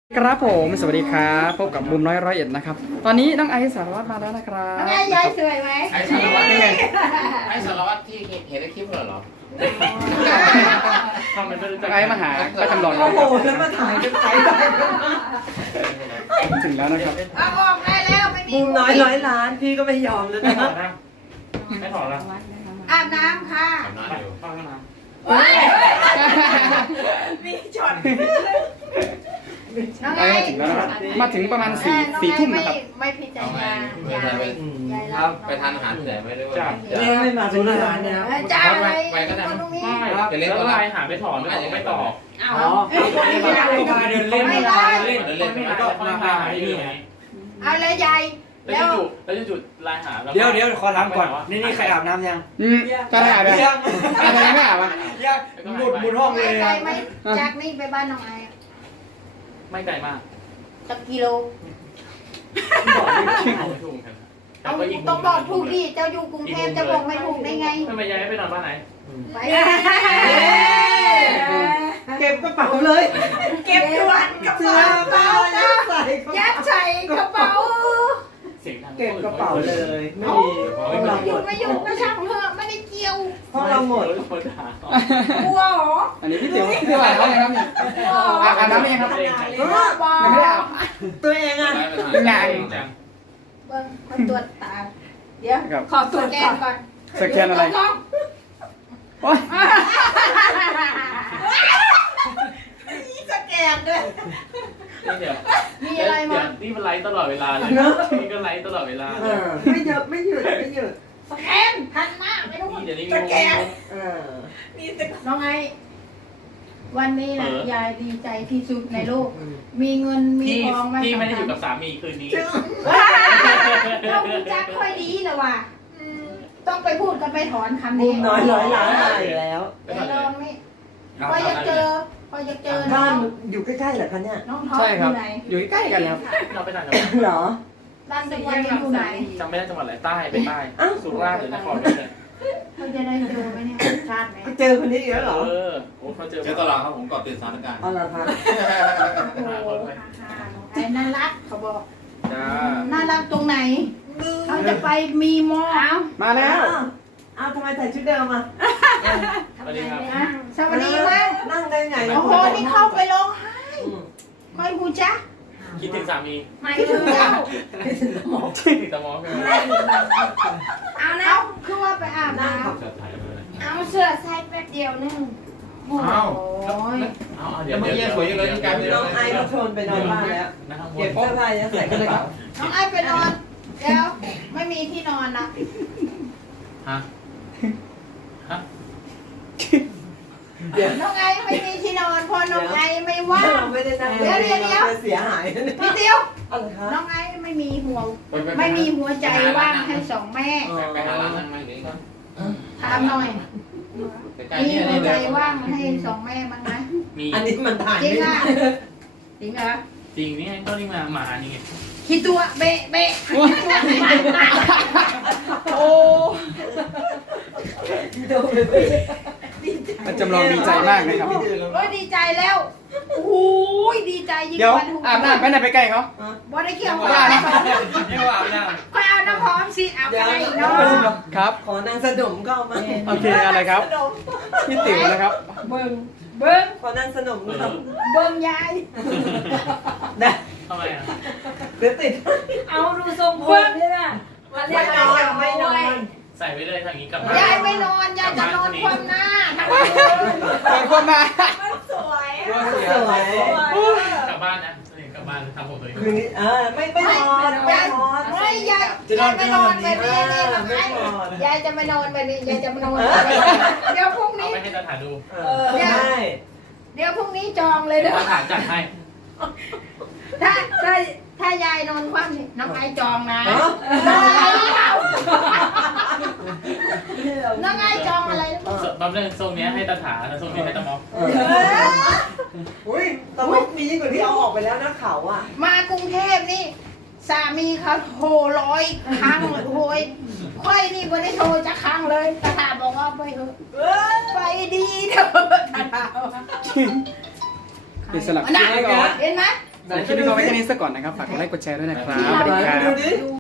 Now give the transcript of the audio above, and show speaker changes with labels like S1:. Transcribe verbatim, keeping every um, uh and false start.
S1: ครับผมสวัสดีครับพบกับมุมน้อยร้อยเอ็ดนะครับตอนนี้น้องไอซ์สารวัตรมาแล้วนะครับ
S2: น้องไอ้ยายสวยไหม
S3: ไอ้สารวัตรนี่ไงไอ้สารวัตรที่เห็นในคลิปเหรอ
S1: น้องไอซ์มาหาป้าจำลอง
S4: โอ้โหแล้วมาถ่ายจะถ่ายไป
S1: ถึงแล้วนะครับ
S2: เอาออกได้แล้วไม่มี
S4: มุมน้อยร้อยล้านพี่ก็ไม่ยอมแล้วนะ
S1: ไม่ถอดแล้ว
S2: อาบน้ำค่ะ
S3: ทำน้ำอยู่
S1: เข้าห้องน้
S2: เฮ้ยมีช็อตน้อง
S1: ำไอ
S2: ไอ้
S1: ซ์มาถึงแล้วนะครับมาถึงประมาณสี่สี่ทุ่มนะครับ
S2: ไม่พิจาร
S3: เอาไง
S2: ณา
S3: ไป
S2: ยาย
S3: ไป
S2: ยาย
S3: ค
S2: รั
S3: รั
S2: บบ
S3: ไปทานอาหารที่ไหนไม่ได้ว่า
S4: นี่ไม่มาเป็นร้านเนี่ยนะ
S2: จ้าอะไรตรงนี้
S3: จะเล่น
S5: แล้ว
S3: ก็
S5: ไล
S3: ได้
S5: น์หาไปถอนไม่ถอนไม่ตอบ
S4: อ๋อไม่ได้ก็มาเดินเล่น
S2: ไม่ได้
S3: เล่นเล่น
S5: ไม่
S3: ไม่
S5: ได้
S3: ได้
S5: ก็มาหาไอ้นี่ไง
S2: เอาเลยยาย
S5: แล้ว
S2: แล้ว
S5: จู่แล้วจู่ไลน์หา
S4: เดี๋ยวเดี๋ยวขอถามก่อน นี่นี่ใครอาบน้ำยัง
S1: อืมจะได้อะไร
S4: ยัง
S1: อะไรไม่อาบอ่ะ
S4: ยังหมุดหมุดห้องเลย
S2: ไกล
S4: อะ
S2: ไหมจากนี่ไปบ้านน้องไอ้
S5: ไม่ไกลมาก
S2: สักกิโล
S5: เอาไม่ถูกกัน
S2: เอาต้องบอกถูกดิเจ้าอยู่กรุงเทพจะบอกไม่ถูกได้ไง
S5: ทำไมยายไปนอนบ้านไหน
S2: ไป
S4: เก็บกระเป๋าเลย
S2: เก็บด่วนกระ
S4: เสื้อ
S2: เป๋า
S4: ผ้า
S2: เป้า
S4: ยัดใส่
S2: ยัดใส่กระเป๋า
S5: เสียงดัง
S4: เก็บกระเป๋าเลยไม่
S2: เอา
S4: มีห้องเรา
S2: ห
S4: หม
S2: ยุด
S4: ด
S2: ไม่หยุดก็ช่างเถอะไม่ได้เกี่ยว
S4: ห้องเราหมด
S5: คนด่าก
S2: ลัวเหรอ
S1: อันนี้พี่ติ๋วพี่ติ๋วอาบน้ำยังครับนี่
S2: กลัวเหรอ
S1: อาบน้ำยังครับ
S2: กลัวบอ
S1: ยังไม่ได้อาบ
S4: ตัวเองอ่ะ
S5: จัง
S2: เบิ้งมาตรวจตาเดี๋ยว
S1: ครับ
S2: ขอตรวจแกนก่อน
S1: สแกนอะไร
S2: กล้อง
S1: โอ๊ย
S2: สแกนด้วย
S5: เดี๋ยว
S2: มีอะไรมา
S5: นี่มันไลฟ์ตลอดเวลาเลยนี่ก็ไลฟ์ตลอดเวลา
S4: เออไม่หยุดไม่หยุดไม่หยุด
S2: สแกนทันมากไม่ต้อง
S5: นี่เดี๋ยวนี้
S2: สแกน
S4: เออ
S2: น้องไอวันนี้นะยายดีใจที่สุดในโลก มีเงินมี
S5: ที่
S2: ทองไม่
S5: ที่ไม่ได้อยู่
S2: สำคัญ
S5: กับสามีคืนนี้
S2: เราคุณจักค่อยดีเลยว่ะอืมต้องไปพูดกันไปถอนคำ
S4: มุ
S2: นี้
S4: มน้อยร้อยล้านมาอีกแล้ว
S2: เดี๋ยวลองนี่พออยากเจอพออยากเจอน้
S4: บ้า
S2: อน ง
S4: อยู่ใกล้ๆเหรอคะเนี่ย
S2: น้องท็อป
S1: ใช่
S2: อ
S1: ครับ
S2: ยู่ไหน
S1: อยู่ใกล้ๆกันครับ
S5: เราไปต่างจังหวัด
S4: เหรอ
S2: ร้านตะวันอยู่ไหน
S5: จำไม่ได้จังหวัดอะไรใต้ไปใต้
S4: อ้าว
S5: สุราษฎร์หรือนครเนี่ย
S2: เขาจะได้เจอไหมเนี่ยชาติไหม
S4: ก็เจอคนนี้อีกแล้วเหรอ
S5: เออโอ้เขาเจอ
S3: เจอตลอดครับผมก่อติดสถานการณ์
S4: เอาเหรอคะ
S2: โอ้โหไอ้น่ารักเขาบอก
S1: จ้า
S2: น่ารักตรงไหนเขาจะไปมีมอ
S1: มาแล้ว
S4: อ้าวทำไมใส่ชุดเดิมอ่ะ
S5: สวัสดีครับ
S2: อ่ะสวัสดีมั้ง
S4: นั่งได้ไง
S2: โอ้โหนี่เข้าไปร้องไห้คอยกูจ๊ะ
S5: คิดถึงสามี
S2: ไม่ถึงแล้ว
S4: ไม่ถึงสมอง
S5: คิดถึงตะมอใช่ไหม
S2: เอานะคือว่าไปอาบน้
S5: จะถ่ายมาเลย
S2: ำเอาเสื้อใส่แป๊บเดียวนึงโอ้โห
S5: เอาเอาเดี๋
S3: แล้
S5: ยว ว
S3: เมื่อกี้สวยอยู่เลยนี่กลายเป็น
S4: น้องไอเขาชวนไปนอนบ้านแล้ว
S5: นั่งข้างบ
S4: เก็บ
S5: น
S4: เสื้อผ้ายังใส่กันเลยครับ
S2: น้องไอ้ไปนอนแล้วไม่มีที่นอนนะ
S5: ฮะฮะ
S4: เดี๋ยว
S2: น้องไอ้ไม่มีที่นอนเพอน้องไอ้ไม่ว่าง
S4: เราไม่ได้นั่ง
S2: เดี๋ยวเดี๋ยวเดี๋ยว
S4: เสียหาย
S2: พี่เตียว
S4: อะไรคะ
S2: น้องไอ้ไม่มีหัวไม่มีหัวใจว่างให้สองแม่
S3: ไปหาร้านนั่งนั่งอย่างนี้ก่อน
S2: ถามหน่อย
S3: ใกล้
S2: มี
S3: ๆนี่
S2: หัว
S3: นี่
S2: ใจ
S3: เลย
S2: ว่างให้สองแม่บ้างไหม
S5: มี
S4: อันนี้มันถ่าย
S2: จริง
S4: ไม่
S2: อ่ะ
S4: ได้
S2: จริงเหรอ
S5: จริงนี่ไงก็นี่มาหมานี่ไง
S2: คิดตัวเบะเบะ
S1: โอ้ป้าจำลองดีใจมากนะครับ
S2: โอ้ยดีใจแล้วโอ้ยดีใจยิ่ง
S1: เดี๋ยว
S2: กว่าถูก
S1: อาบน้ำไปไหนไปใกล้เขา
S2: บ่ได้เกี่ยว
S1: ไม่
S2: กับ
S1: ได้นะ
S5: ไม่ว่าไม่ได้
S2: ค่อยเอาน้ำหอมสิอาบไปเนาะ
S1: ครับ
S4: ขอนางสนมก็เอามา
S1: โอเคอะไรครับพี่ติ๋วนะครับ
S2: เบิ้งเบิ้ง
S4: ขอนางสนมก็เอา
S2: เบิ้งยาย
S4: ได้
S5: ทำไมอ่ะ
S4: เดี๋ยวติด
S2: เอาดูทรงผมนี่นะ
S4: ไม่นอนไม่นอน
S5: ใส่ไว้เลยทางนี้กลับบ้าน
S2: ยายไม่นอนยายจะนอนคว่ำหน้าทำไม
S1: เปิดคนมา
S2: สวย
S4: สวย
S5: กลับบ้านนะกลับบ้านทำผมเลย
S4: คืนนี้เออไม่ไม่นอนไม่นอน
S2: ไม่ยายยายไม่นอนแบบนี้นี่ทำไมยายจะไม่นอนแบบนี้ยายจะไม่นอนแบบนี้เดี๋ยวพรุ่ง
S5: เอา
S2: นี้
S5: ไปให้ตาถาดู
S4: เออใช่
S2: เดี๋ยวพรุ่งนี้จองเลยเด้อ
S5: ตาถาจัดให้
S2: ถ้าถ้าถ้ายายนอนคว่ำนี่น้องไอจองนะ
S4: เออ
S2: น้องไอเอาน้องไอจองอะไรนะ
S5: บัมเรื่องทรงนี้ให้ตาถาทรงนี้ให้ตามอ
S4: เอออุ้ยตะมกมียิ่งกว่าที่เอาออกไปแล้วนะเขาอ่ะ
S2: มากรุงเทพนี่ สามีเขาโทรร้อยครั้งเลยโอยค่อยนี่ไม่ได้โทรจะครั้งเลยตาถาบอกว่าไปเถอะไปดีเถอะตาถาว่า
S1: เป็นสลับ
S2: อันนั้น
S1: ให้ก่อน
S2: เห็นไหม
S1: สำหรับคลิปนี้ก็ไว้แค่นี้ซะก่อนนะครับ ฝากกดไลค์กดแชร์ด้วยนะครับ
S2: ที่
S1: สวัสดี
S2: เรา
S1: ครับ
S4: ดูดิ